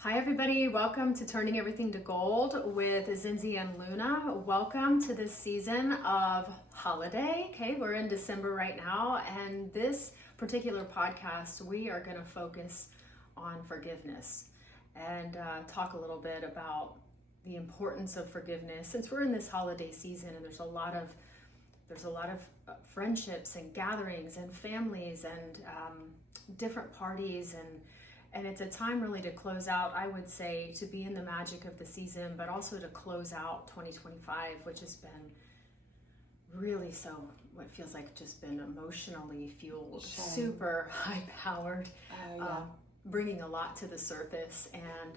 Hi everybody, welcome to Turning Everything to Gold with Zenzi and Luna. Welcome to this season of holiday. Okay, we're in December right now, and this particular podcast, we are going to focus on forgiveness and talk a little bit about the importance of forgiveness since we're in this holiday season and there's a lot of friendships and gatherings and families and different parties and it's a time really to close out, I would say, to be in the magic of the season, but also to close out 2025, which has been really what feels like just been emotionally fueled, super high powered, bringing a lot to the surface. And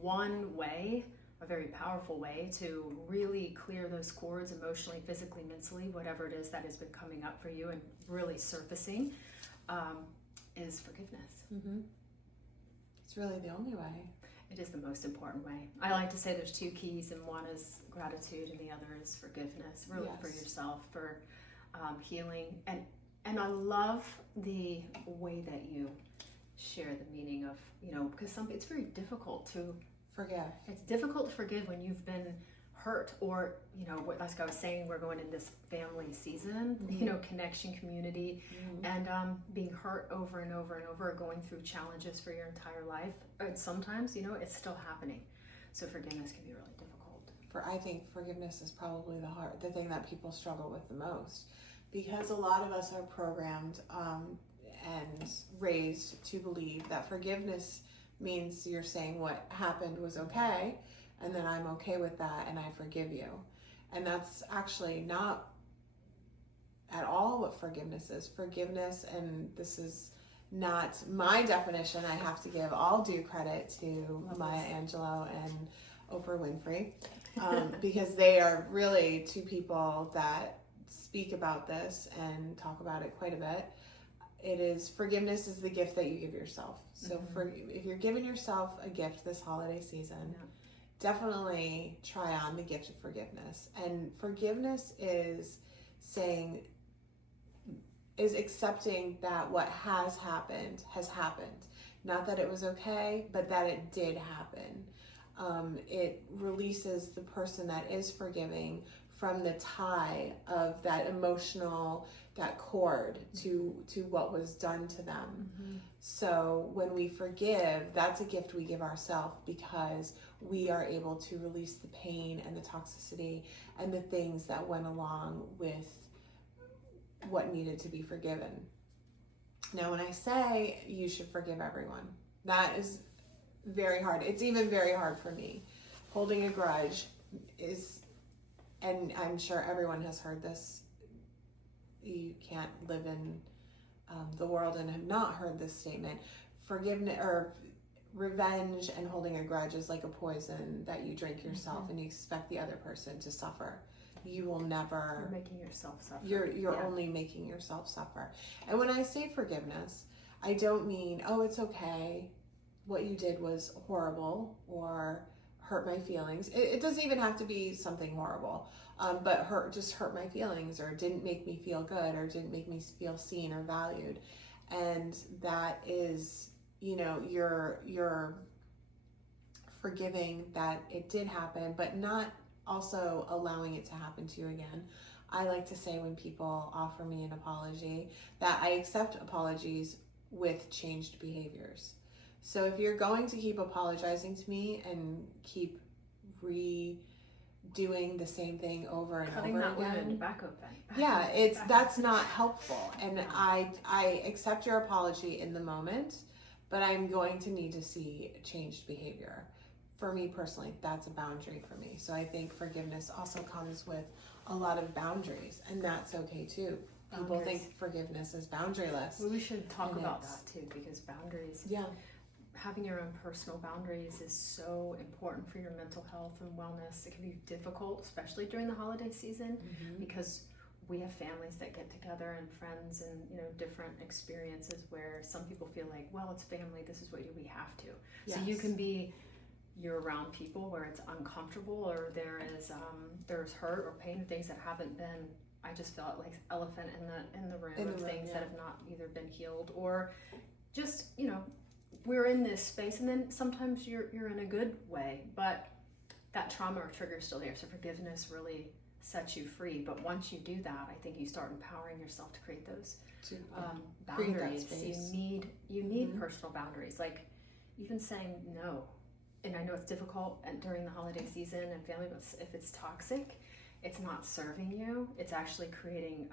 one way, a very powerful way to really clear those cords emotionally, physically, mentally, whatever it is that has been coming up for you and really surfacing, is forgiveness. Mm-hmm. It's really the only way. It is the most important way. I like to say there's two keys, and one is gratitude and the other is forgiveness, really. Yes. For yourself, for healing. And I love the way that you share the meaning of, because it's very difficult to forgive. It's difficult to forgive when you've been hurt, or like I was saying, we're going in this family season, mm-hmm. Connection, community, mm-hmm. and being hurt over and over and over, going through challenges for your entire life. And sometimes, it's still happening. So forgiveness can be really difficult. I think forgiveness is probably the thing that people struggle with the most, because a lot of us are programmed and raised to believe that forgiveness means you're saying what happened was okay, and then I'm okay with that and I forgive you. And that's actually not at all what forgiveness is. Forgiveness, and this is not my definition, I have to give all due credit to Maya Angelou and Oprah Winfrey, because they are really two people that speak about this and talk about it quite a bit. It is, forgiveness is the gift that you give yourself. So mm-hmm. If you're giving yourself a gift this holiday season, definitely try on the gift of forgiveness. And forgiveness is accepting that what has happened. Not that it was okay, but that it did happen. It releases the person that is forgiving from the tie of that emotional, that cord to what was done to them. Mm-hmm. So when we forgive, that's a gift we give ourselves, because we are able to release the pain and the toxicity and the things that went along with what needed to be forgiven. Now, when I say you should forgive everyone, that is very hard. It's even very hard for me. Holding a grudge is, and I'm sure everyone has heard this, you can't live in the world and have not heard this statement. Forgiveness or revenge and holding a grudge is like a poison that you drink yourself, mm-hmm. and you expect the other person to suffer. You will never. You're making yourself suffer. You're only making yourself suffer. And when I say forgiveness, I don't mean, it's okay, what you did was horrible or hurt my feelings. It doesn't even have to be something horrible, but hurt my feelings, or didn't make me feel good, or didn't make me feel seen or valued. And that is, you're forgiving that it did happen, but not also allowing it to happen to you again. I like to say, when people offer me an apology, that I accept apologies with changed behaviors. So if you're going to keep apologizing to me and keep redoing the same thing over and Cutting over that again, wound back open. That's not helpful. And I accept your apology in the moment, but I'm going to need to see changed behavior. For me personally, that's a boundary for me. So I think forgiveness also comes with a lot of boundaries, and that's okay too. People think forgiveness is boundaryless. Well, we should talk about that too, because boundaries, having your own personal boundaries is so important for your mental health and wellness. It can be difficult, especially during the holiday season, mm-hmm. because we have families that get together and friends and different experiences where some people feel like, well, it's family, this is what we have to. Yes. So you can be, you're around people where it's uncomfortable, or there's hurt or pain, or things that haven't been, I just felt like elephant in the room, things that have not either been healed, or just we're in this space, and then sometimes you're in a good way, but that trauma or trigger is still there. So forgiveness really sets you free. But once you do that, I think you start empowering yourself to create those boundaries. You need personal boundaries, like even saying no. And I know it's difficult and during the holiday season and family, but if it's toxic, it's not serving you. It's actually creating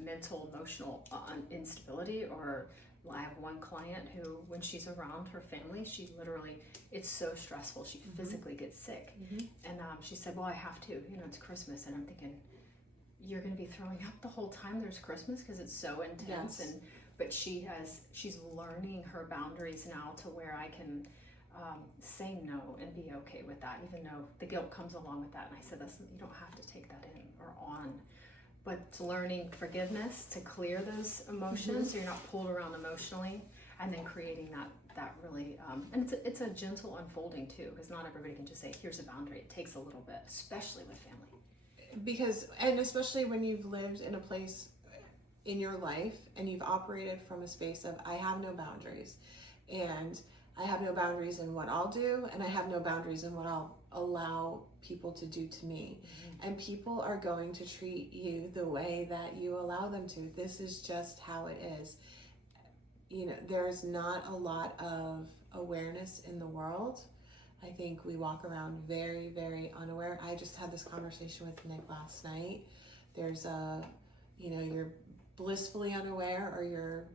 mental, emotional instability. Or I have one client who, when she's around her family, she literally, it's so stressful. She physically gets sick. And she said, well, I have to, it's Christmas. And I'm thinking, you're going to be throwing up the whole time there's Christmas because it's so intense. Yes. But she's learning her boundaries now to where I can say no and be okay with that, even though the guilt comes along with that. And I said, listen, you don't have to take that in or on, but it's learning forgiveness to clear those emotions so you're not pulled around emotionally, and then creating that really, and it's a gentle unfolding too, because not everybody can just say, here's a boundary. It takes a little bit, especially with family. And especially when you've lived in a place in your life and you've operated from a space of, I have no boundaries, and I have no boundaries in what I'll do, and I have no boundaries in what I'll allow people to do to me. And people are going to treat you the way that you allow them to. This is just how it is. There's not a lot of awareness in the world. I think we walk around very, very unaware. I just had this conversation with Nick last night. There's you're blissfully unaware, or you're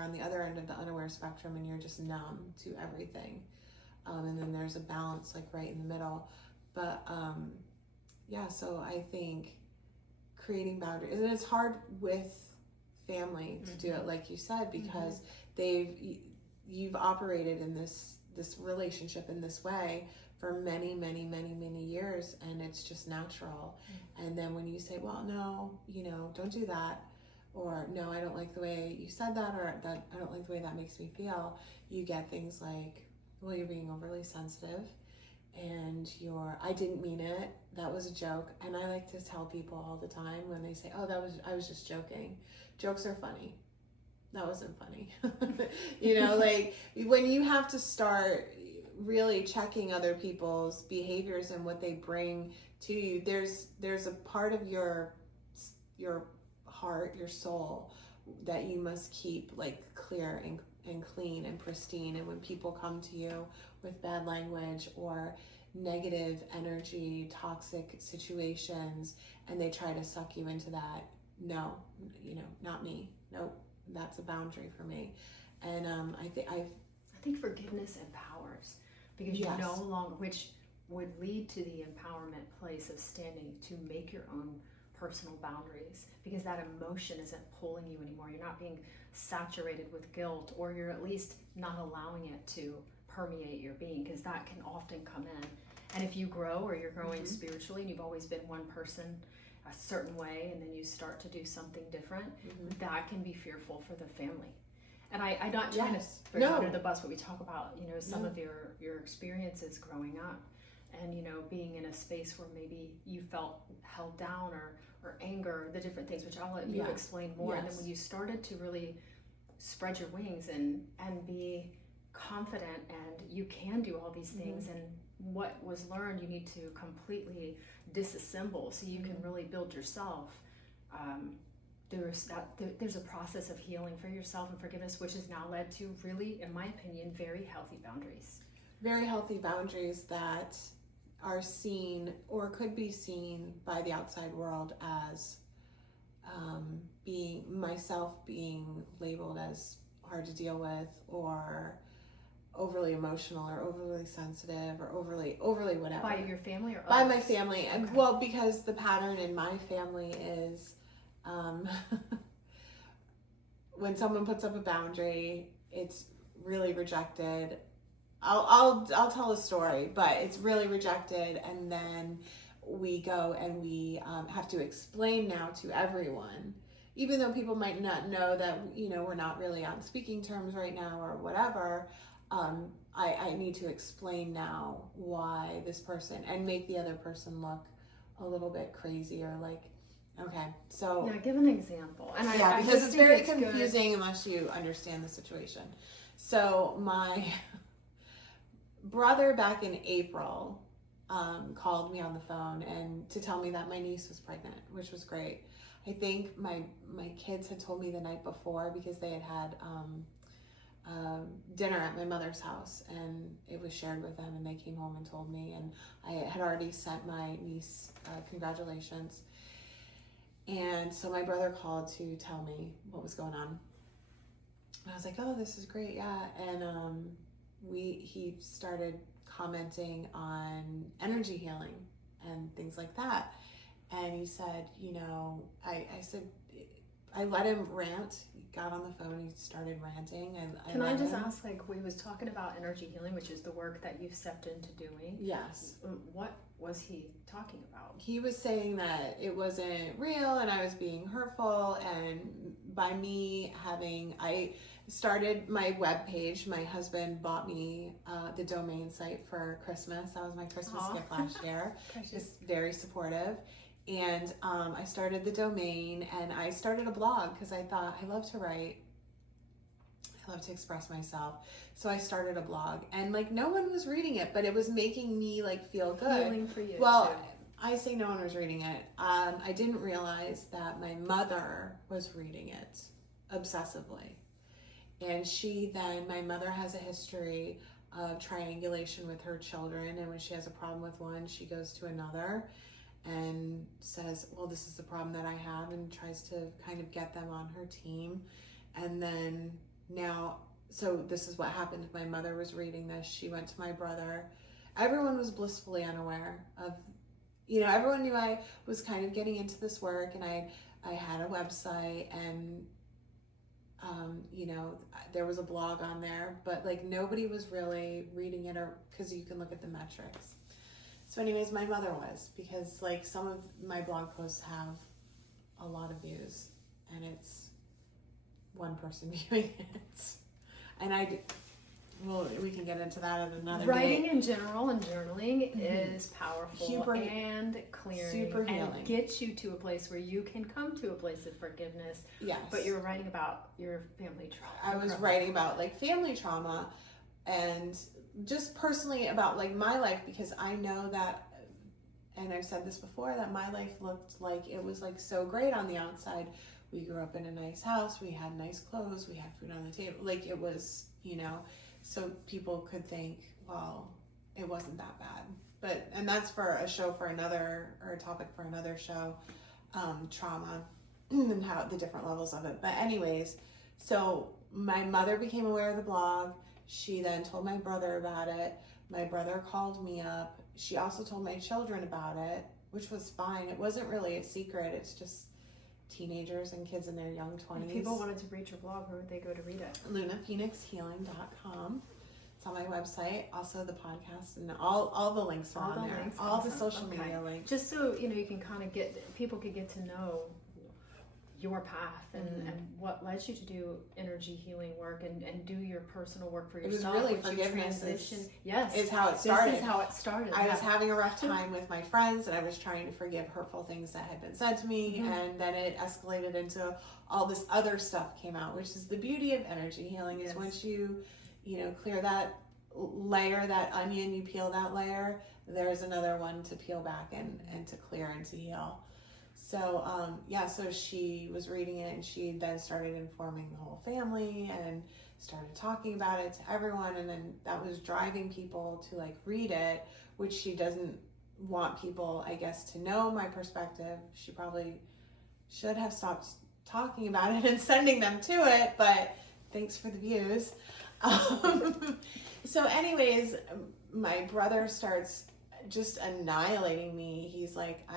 on the other end of the unaware spectrum and you're just numb to everything. And then there's a balance like right in the middle. But so I think creating boundaries, and it's hard with family to do it, like you said, because you've operated in this relationship in this way for many, many, many, many years, and it's just natural. And then when you say, well, no, don't do that, or no, I don't like the way you said that, or that I don't like the way that makes me feel, you get things like, well, you're being overly sensitive, and I didn't mean it, that was a joke. And I like to tell people all the time when they say, oh, I was just joking. Jokes are funny. That wasn't funny. Like when you have to start really checking other people's behaviors and what they bring to you, there's a part of your heart, your soul, that you must keep like clear and clean and pristine. And when people come to you with bad language or negative energy, toxic situations, and they try to suck you into that, no, not me. Nope, that's a boundary for me. And I think forgiveness empowers, because you no longer, which would lead to the empowerment place of standing to make your own personal boundaries, because that emotion isn't pulling you anymore. You're not being saturated with guilt, or you're at least not allowing it to permeate your being, because that can often come in. And if you grow, or you're growing spiritually, and you've always been one person a certain way, and then you start to do something different, that can be fearful for the family. And I'm not trying to bring you under the bus, but we talk about, some of your experiences growing up, and, being in a space where maybe you felt held down, or anger, the different things, which I'll let you explain more. And then when you started to really spread your wings and be confident, and you can do all these things, and what was learned you need to completely disassemble so you can really build yourself. There's a process of healing for yourself and forgiveness, which has now led to really, in my opinion, very healthy boundaries. Very healthy boundaries that are seen, or could be seen by the outside world as being labeled as hard to deal with, or overly emotional, or overly sensitive, or overly whatever. By your family, or by others? my family. And okay. Well, because the pattern in my family is when someone puts up a boundary, it's really rejected. I'll tell a story, but it's really rejected, and then we go and we have to explain now to everyone, even though people might not know that we're not really on speaking terms right now or whatever. I need to explain now why this person, and make the other person look a little bit crazy, or like Okay, so Yeah, give an example. And I because just it's think very it's confusing unless you understand the situation. So my brother back in April called me on the phone and to tell me that my niece was pregnant, which was great. I think my kids had told me the night before because they had dinner at my mother's house, and it was shared with them, and they came home and told me, and I had already sent my niece congratulations. And so my brother called to tell me what was going on. And I was like, oh, this is great, yeah. And he started commenting on energy healing and things like that. And he said, I said, I let him rant. He got on the phone, he started ranting. Can I just ask, we was talking about energy healing, which is the work that you've stepped into doing. Yes. What was he talking about? He was saying that it wasn't real and I was being hurtful, and by me I started my webpage. My husband bought me the domain site for Christmas. That was my Christmas gift last year. Just very supportive. And I started the domain, and I started a blog because I thought I love to write. I love to express myself. So I started a blog, and no one was reading it, but it was making me feel good. Healing for you. Well, too. I say no one was reading it. I didn't realize that my mother was reading it obsessively. And my mother has a history of triangulation with her children, and when she has a problem with one, she goes to another and says, well, this is the problem that I have, and tries to kind of get them on her team. And then so this is what happened. My mother was reading this. She went to my brother. Everyone was blissfully unaware of, everyone knew I was kind of getting into this work, and I had a website, and there was a blog on there, but nobody was really reading it, or because you can look at the metrics. So anyways, my mother was, because some of my blog posts have a lot of views, and it's one person viewing it. And we can get into that at another Writing day. in general and journaling is powerful and clearing, super healing, and gets you to a place where you can come to a place of forgiveness. Yes. But you're writing about your family trauma. I was writing about family trauma, and just personally about my life, because I know that, and I've said this before, that my life looked like it was so great on the outside. We grew up in a nice house, we had nice clothes, we had food on the table, it was, so people could think, well, it wasn't that bad. And that's for a show for another, or a topic for another show, trauma and how the different levels of it. But anyways, so my mother became aware of the blog. She then told my brother about it. My brother called me up. She also told my children about it, which was fine. It wasn't really a secret. It's just teenagers and kids in their young 20s. If people wanted to read your blog, where would they go to read it? LunaPhoenixHealing.com. It's on my website. Also the podcast, and all the links are on there. All the social media links. Just so you can kind of people could get to know your path and what led you to do energy healing work and do your personal work for yourself. It was really forgiveness is how it started. This is how it started. I was having a rough time with my friends, and I was trying to forgive hurtful things that had been said to me, and then it escalated into all this other stuff came out, which is the beauty of energy healing. Is once you clear that layer, that onion, you peel that layer, there's another one to peel back and to clear and to heal. So, so she was reading it, and she then started informing the whole family and started talking about it to everyone. And then that was driving people to read it, which she doesn't want people, I guess, to know my perspective. She probably should have stopped talking about it and sending them to it, but thanks for the views. So anyways, my brother starts just annihilating me. He's like,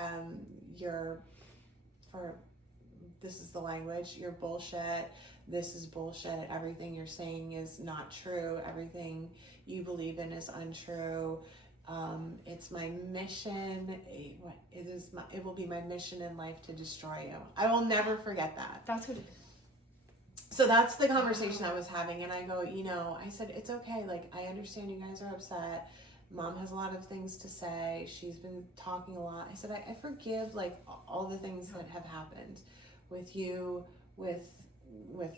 this is the language, you're bullshit, this is bullshit, everything you're saying is not true, everything you believe in is untrue, it's my mission, it will be my mission in life to destroy you. I will never forget that. That's what it is. So that's the conversation I was having, and I go, I said, it's okay, I understand you guys are upset. Mom has a lot of things to say. She's been talking a lot. I said, I forgive like all the things that have happened with you, with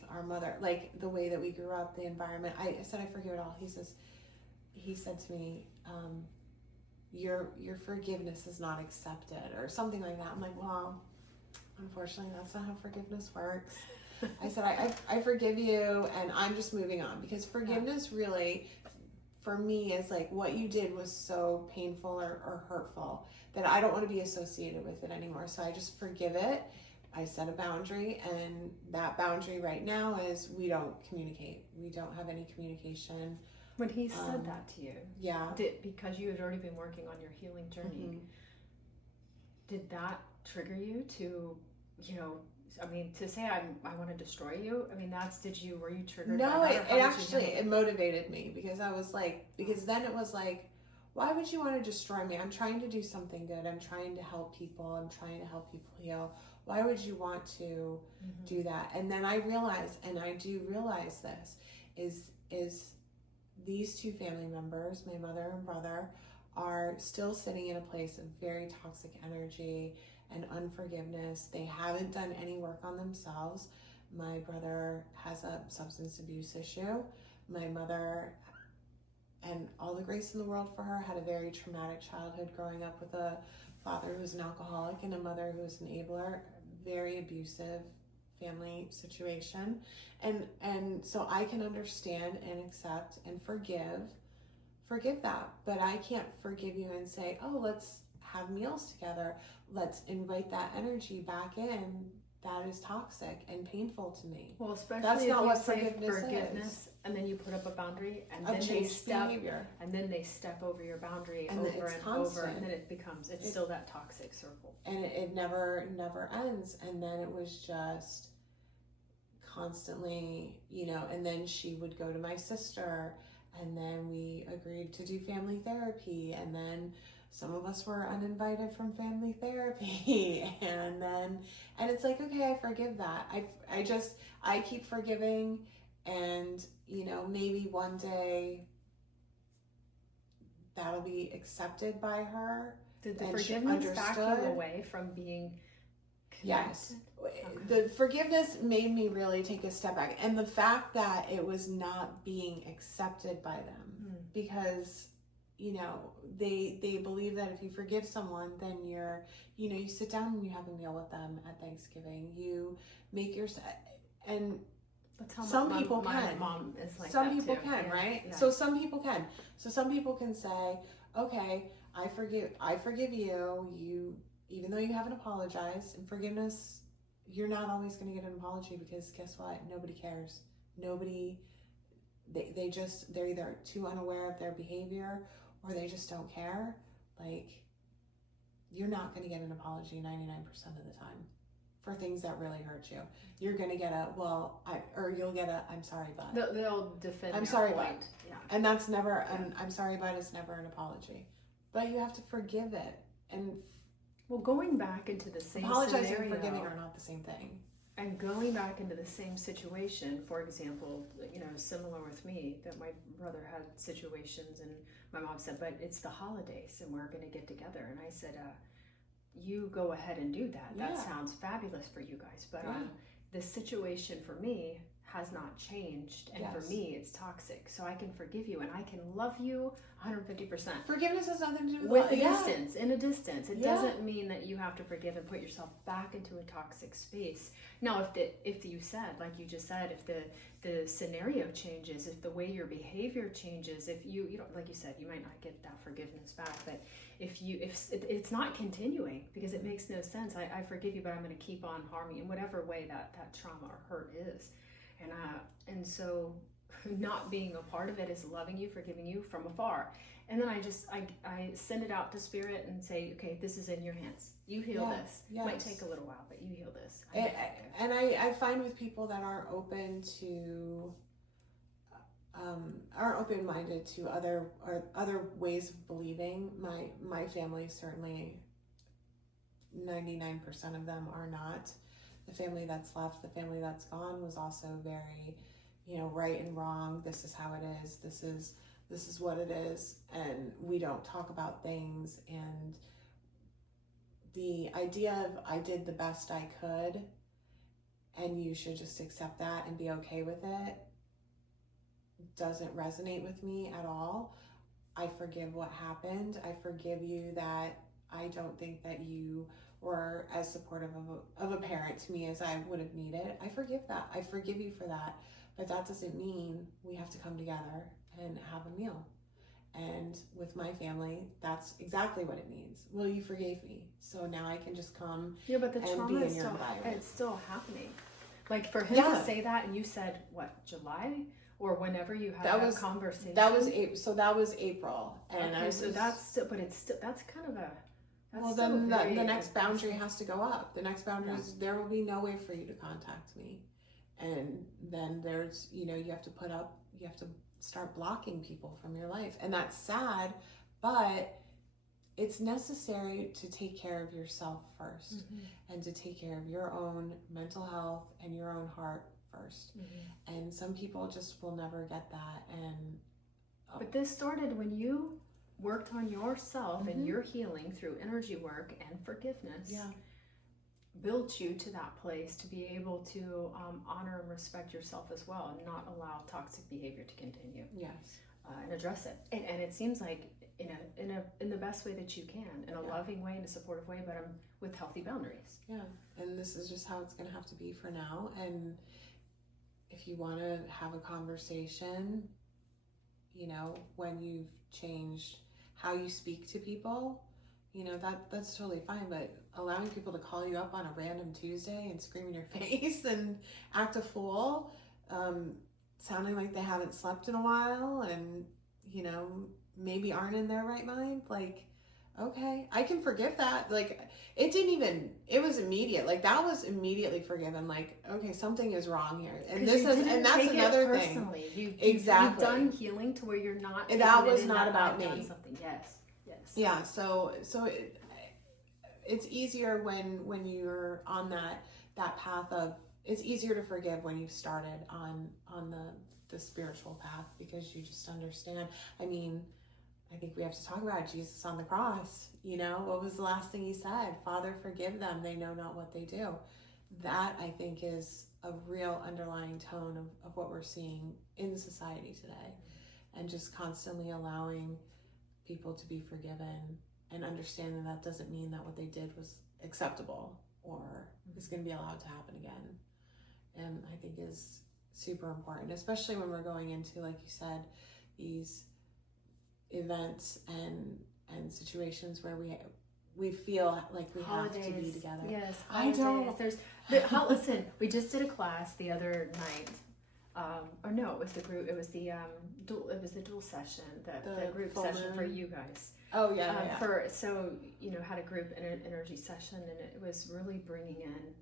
our mother, like the way that we grew up, the environment. I said, I forgive it all. He said to me, your forgiveness is not accepted, or something like that. I'm like, well, unfortunately, that's not how forgiveness works. I said, I forgive you, and I'm just moving on, because forgiveness really, for me, is like, what you did was so painful or hurtful that I don't want to be associated with it anymore. So I just forgive it. I set a boundary, and that boundary right now is we don't communicate. We don't have any communication. When he said that to you, yeah, because you had already been working on your healing journey, did that trigger you to, I mean, to say I want to destroy you? I mean, were you triggered? No, by that, it actually, it motivated me, because I was like, because then it was like, why would you want to destroy me? I'm trying to do something good. I'm trying to help people. I'm trying to help people heal. Why would you want to do that? And then I realized, and I do realize this, is these two family members, my mother and brother, are still sitting in a place of very toxic energy and unforgiveness. They haven't done any work on themselves. My brother has a substance abuse issue. My mother, and all the grace in the world for her, had a very traumatic childhood growing up with a father who was an alcoholic and a mother who was an enabler, very abusive family situation. And so I can understand and accept and forgive that, but I can't forgive you and say, oh, let's have meals together, let's invite that energy back in. That is toxic and painful to me. Well, especially that's if not you what say forgiveness is. And then you put up a boundary, and Of then they step over your boundary and over and constant. over, and then it's still that toxic circle. And it never ends. And then it was just constantly, and then she would go to my sister, and then we agreed to do family therapy, and then some of us were uninvited from family therapy, and it's like, okay, I forgive that. I keep forgiving, and maybe one day that'll be accepted by her. Did the forgiveness back you away from being connected? Yes. The forgiveness made me really take a step back, and the fact that it was not being accepted by them, because they believe that if you forgive someone, then you sit down and you have a meal with them at Thanksgiving, you make your, and that's how some people can. My mom is like some that people too. can, yeah. right? Yeah. So some people can. So some people can say, okay, I forgive you, even though you haven't apologized. And forgiveness, you're not always going to get an apology, because guess what? Nobody cares. They're either too unaware of their behavior, or they just don't care. Like, you're not going to get an apology 99% of the time for things that really hurt you. You're going to get you'll get a, I'm sorry, but. They'll defend I'm sorry, point. but. Yeah. And that's never, I'm sorry, but it's never an apology. But you have to forgive it. And well, going back into the same apologizing scenario, and forgiving are not the same thing. And going back into the same situation, for example, similar with me, that my brother had situations, and my mom said, but it's the holidays and we're going to get together. And I said, you go ahead and do that. That sounds fabulous for you guys. But the situation for me has not changed. And for me, it's toxic. So I can forgive you and I can love you 150%. Forgiveness has nothing to do with a distance. In a distance, it doesn't mean that you have to forgive and put yourself back into a toxic space. Now, if you said, like you just said, if the scenario changes, if the way your behavior changes, if you don't, like you said, you might not get that forgiveness back. But if it's not continuing, because it makes no sense. I forgive you, but I'm going to keep on harming you in whatever way that trauma or hurt is, and so. Not being a part of it is loving you, forgiving you from afar. And then I send it out to spirit and say, okay, this is in your hands. You heal this. It might take a little while, but you heal this. And I find with people that aren't open to, aren't open-minded to other ways of believing. My family, certainly 99% of them are not. The family that's left, the family that's gone was also very, right and wrong. This is how it is. This is this is what it is, and we don't talk about things. And the idea of I did the best I could and you should just accept that and be okay with it doesn't resonate with me at all. I forgive what happened. I forgive you that I don't think that you were as supportive of a parent to me as I would have needed. I forgive that. I forgive you for that. But that doesn't mean we have to come together and have a meal. And with my family, that's exactly what it means. Well, you forgave me, so now I can just come but the and trauma be in is your still, environment. it's still happening. Like for him Yeah. to say that, and you said what, July or whenever you had That that was- conversation. That was April. So that was April, and okay, I so was, that's still, but it's still, that's kind of a. That's well, still then very the next boundary has to go up. The next boundary is there will be no way for you to contact me, and then there's you have to you have to start blocking people from your life, and that's sad, but it's necessary to take care of yourself first, and to take care of your own mental health and your own heart first. And some people just will never get that. And but this started when you worked on yourself and your healing through energy work and forgiveness. Yeah. Built you to that place to be able to honor and respect yourself as well, and not allow toxic behavior to continue. Yes. And address it. And it seems like in the best way that you can, in a loving way, in a supportive way, but with healthy boundaries. Yeah. And this is just how it's going to have to be for now. And if you want to have a conversation, when you've changed how you speak to people, that's totally fine. But allowing people to call you up on a random Tuesday and scream in your face and act a fool, sounding like they haven't slept in a while and, maybe aren't in their right mind, like, okay, I can forgive that. Like, it was immediate. Like, that was immediately forgiven. Like, okay, something is wrong here. And that's another thing. Exactly. You've done healing to where you're not. That was not about me. Something. Yes. Yeah. So it's easier when you're on that path of. It's easier to forgive when you've started on the spiritual path, because you just understand. I mean, I think we have to talk about Jesus on the cross. What was the last thing he said? Father, forgive them. They know not what they do. That, I think, is a real underlying tone of what we're seeing in society today. And just constantly allowing people to be forgiven and understanding that doesn't mean that what they did was acceptable or is going to be allowed to happen again. And I think is super important, especially when we're going into, like you said, these events and situations where we feel like we holidays, have to be together. Yes, holidays. I don't. Listen, we just did a class the other night. Or no, it was the group. It was the dual session, the group session for you guys. Oh yeah. Had a group energy session, and it was really bringing in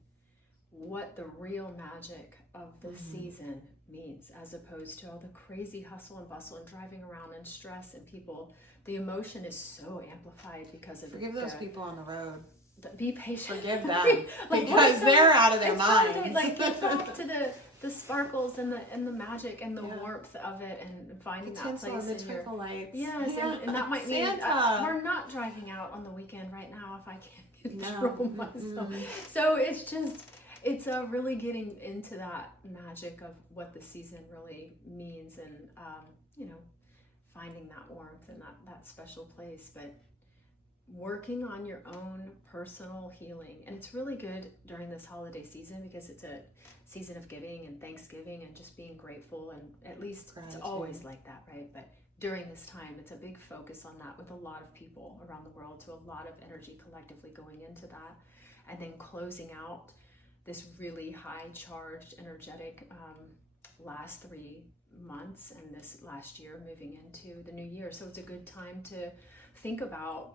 what the real magic of the season means, as opposed to all the crazy hustle and bustle and driving around and stress and people. The emotion is so amplified because of Forgive those people on the road. Be patient. Forgive them because they're out of their minds. Like, get back to the sparkles and the magic and the warmth of it, and finding that place in your lights. Yes, and that might mean we're not driving out on the weekend right now if I can't control myself. So it's really getting into that magic of what the season really means, and finding that warmth and that special place, but working on your own personal healing. And it's really good during this holiday season because it's a season of giving and Thanksgiving and just being grateful, and at least gratitude. It's always like that, right? But during this time, it's a big focus on that with a lot of people around the world, so a lot of energy collectively going into that, and then closing out this really high charged energetic last 3 months and this last year moving into the new year. So it's a good time to think about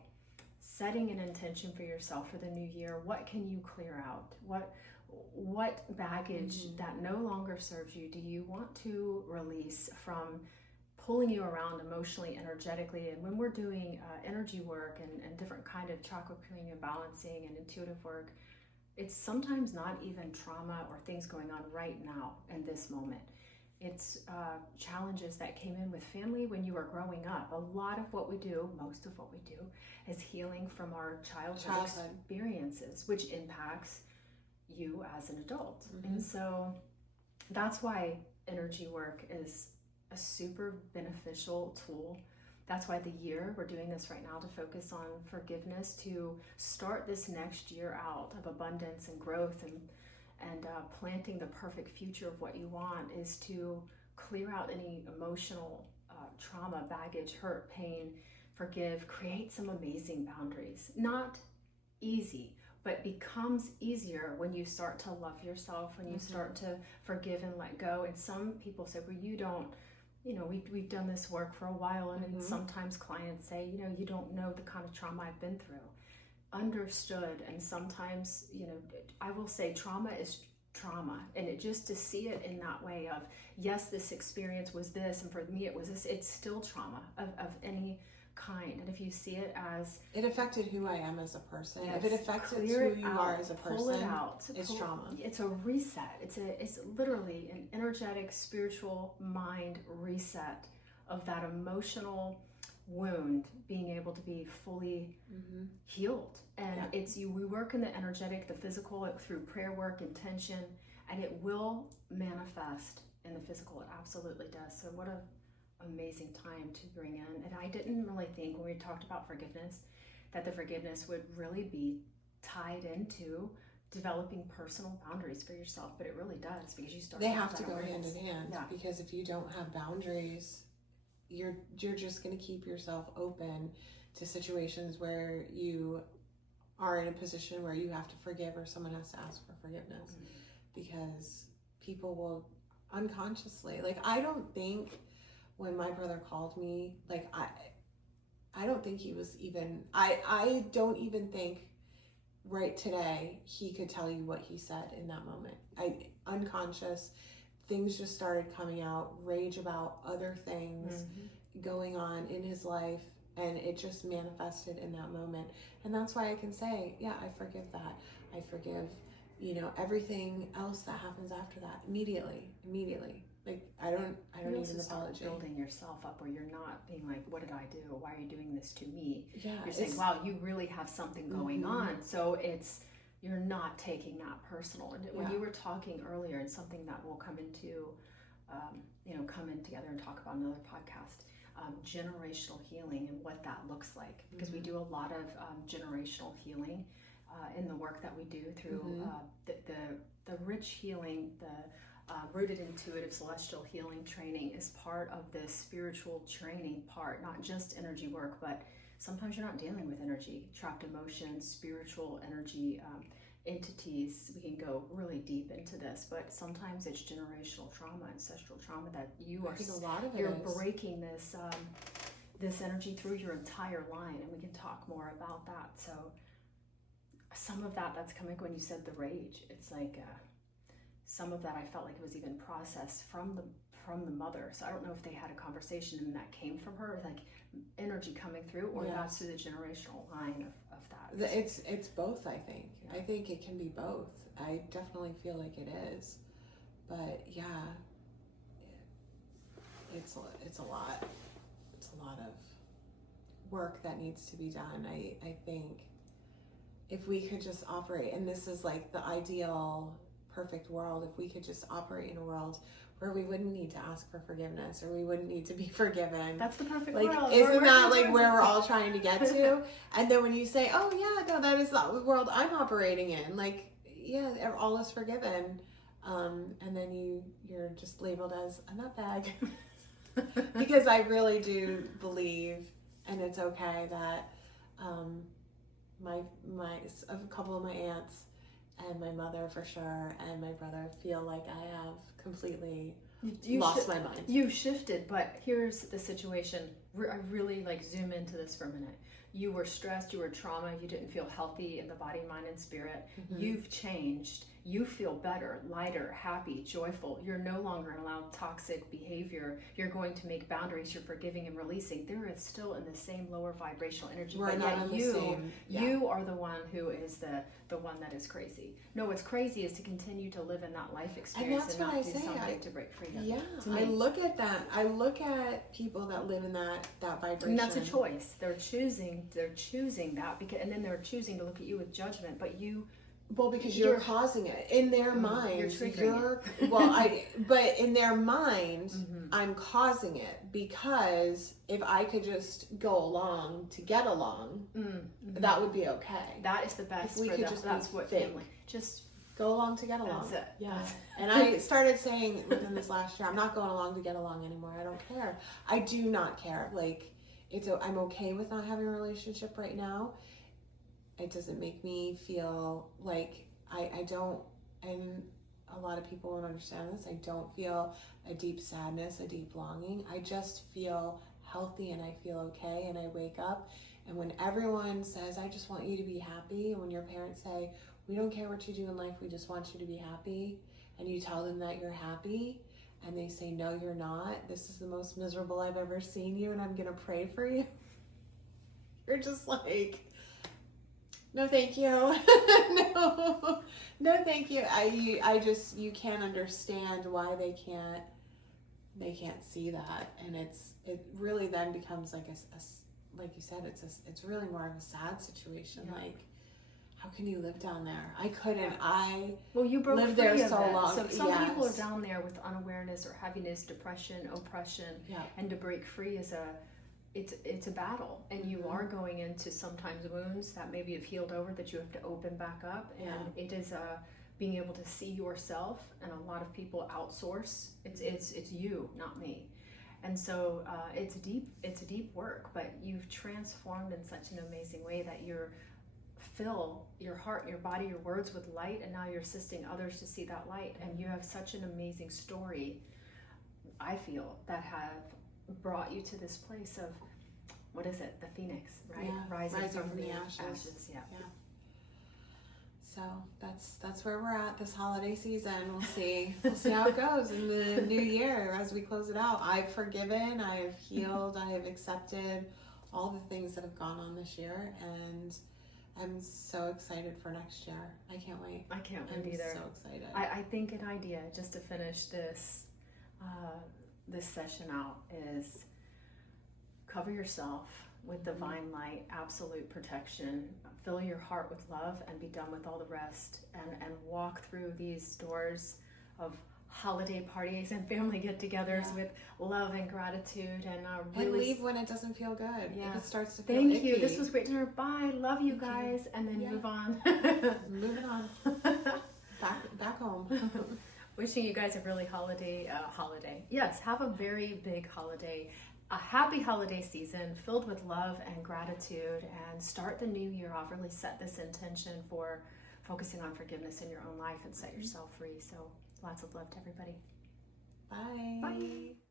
setting an intention for yourself for the new year. What can you clear out? What baggage that no longer serves you do you want to release from pulling you around emotionally, energetically? And when we're doing energy work and different kind of chakra clearing and balancing and intuitive work, it's sometimes not even trauma or things going on right now in this moment. It's challenges that came in with family when you were growing up. A lot of what we do, most of what we do, is healing from our childhood experiences, which impacts you as an adult. And so that's why energy work is a super beneficial tool. That's why we're doing this right now, to focus on forgiveness, to start this next year out of abundance and growth and planting the perfect future of what you want, is to clear out any emotional trauma, baggage, hurt, pain, forgive, create some amazing boundaries. Not easy, but becomes easier when you start to love yourself, when you start to forgive and let go. And some people say, well, you don't, we've done this work for a while, and sometimes clients say, you don't know the kind of trauma I've been through. Understood. And sometimes, I will say trauma is trauma, and it just to see it in that way of, yes, this experience was this, and for me it was this, it's still trauma of any kind. And if you see it as it affected who I am as a person, yes, if it affected who you are as a person, pull it out. It's trauma. It's a reset. It's literally an energetic, spiritual mind reset of that emotional wound being able to be fully healed. And we work in the energetic, the physical, through prayer work, intention, and it will manifest in the physical. It absolutely does. So what a amazing time to bring in. And I didn't really think, when we talked about forgiveness, that the forgiveness would really be tied into developing personal boundaries for yourself, but it really does, because you start. They have to go hand in hand, because if you don't have boundaries, you're just going to keep yourself open to situations where you are in a position where you have to forgive, or someone has to ask for forgiveness, because people will unconsciously, like, I don't think when my brother called me, like, I don't think he was even, I don't even think right today he could tell you what he said in that moment. Unconscious, things just started coming out, rage about other things going on in his life, and it just manifested in that moment. And that's why I can say, yeah, I forgive that. I forgive, everything else that happens after that immediately. Like, I don't need an apology. Building yourself up where you're not being like, what did I do? Why are you doing this to me? Yeah, you're saying, wow, you really have something going on. So you're not taking that personal. And when you were talking earlier, and something that will come into, come in together and talk about another podcast, generational healing and what that looks like. Because we do a lot of generational healing in the work that we do through the rich healing, the rooted intuitive celestial healing training is part of this spiritual training part, not just energy work, but sometimes you're not dealing with energy, trapped emotions, spiritual energy entities. We can go really deep into this, but sometimes it's generational trauma, ancestral trauma that you're breaking this this energy through your entire line, and we can talk more about that. So some of that's coming when you said the rage. It's like some of that I felt like it was even processed from the mother. So I don't know if they had a conversation and that came from her, like energy coming through, or that's through the generational line of that. It's both, I think. I think it can be both. I definitely feel like it is. But yeah, it's a lot. It's a lot of work that needs to be done. I think if we could just operate, and this is like the ideal perfect world, if we could just operate in a world where we wouldn't need to ask for forgiveness, or we wouldn't need to be forgiven. That's the perfect world. Isn't that like where we're all trying to get to? And then when you say, oh yeah, no, that is the world I'm operating in, like, yeah, all is forgiven. And then you're just labeled as a nutbag. Because I really do believe, and it's okay, that a couple of my aunts and my mother for sure, and my brother feel like I have completely lost my mind. You shifted, but here's the situation I really like zoom into this for a minute. You were stressed, you were trauma, you didn't feel healthy in the body, mind, and spirit. You've changed. You feel better, lighter, happy, joyful. You're no longer allowed toxic behavior. You're going to make boundaries. You're forgiving and releasing. There is still in the same lower vibrational energy. We're but not yet on the you, same, you are the one who is the one that is crazy. No, what's crazy is to continue to live in that life experience and, not do something to break freedom. Yeah, I look at that. I look at people that live in that vibration. And that's a choice. They're choosing that, because, and then they're choosing to look at you with judgment. But you, well, because you're causing it in their mind. You're triggering it. But in their mind, I'm causing it, because if I could just go along to get along, that would be okay. That is the best. If we for could them. just that's what think. family. Just go along to get along. That's it. Yeah. And I started saying within this last year, I'm not going along to get along anymore. I don't care. I do not care. Like, I'm okay with not having a relationship right now. It doesn't make me feel like I don't, and a lot of people won't understand this, I don't feel a deep sadness, a deep longing. I just feel healthy and I feel okay, and I wake up, and when everyone says, I just want you to be happy, and when your parents say, we don't care what you do in life, we just want you to be happy, and you tell them that you're happy, and they say, no, you're not, this is the most miserable I've ever seen you, and I'm gonna pray for you. You're just like, no, thank you. no, thank you. I just, you can't understand why they can't see that, and it really then becomes like like you said, it's really more of a sad situation. Yeah. Like, how can you live down there? I couldn't. You broke lived free there of so it. long. So some people are down there with unawareness or heaviness, depression, oppression, and to break free is it's a battle, and you are going into sometimes wounds that maybe have healed over that you have to open back up, and it is being able to see yourself, and a lot of people outsource. It's you, not me, and so it's deep work, but you've transformed in such an amazing way that you're fill your heart, your body, your words with light, and now you're assisting others to see that light, and you have such an amazing story, I feel, that have brought you to this place of, what is it, the phoenix, right? Yeah, rising from the ashes. Yeah. So that's where we're at this holiday season. We'll see how it goes in the new year as we close it out. I've forgiven, I have healed, I have accepted all the things that have gone on this year, and I'm so excited for next year. I can't wait. I can't wait either. I'm so excited. I think an idea, just to finish this session out, is cover yourself with divine light, absolute protection, fill your heart with love, and be done with all the rest, and walk through these doors of holiday parties and family get-togethers with love and gratitude, and really, and leave when it doesn't feel good. Yeah. If it starts to feel Thank icky. you. This was great dinner. Bye. Love you guys, and then move on. Moving on. Back home. Wishing you guys a really holiday. Yes, have a very big holiday. A happy holiday season filled with love and gratitude, and start the new year off. Really set this intention for focusing on forgiveness in your own life and set yourself free. So lots of love to everybody. Bye. Bye.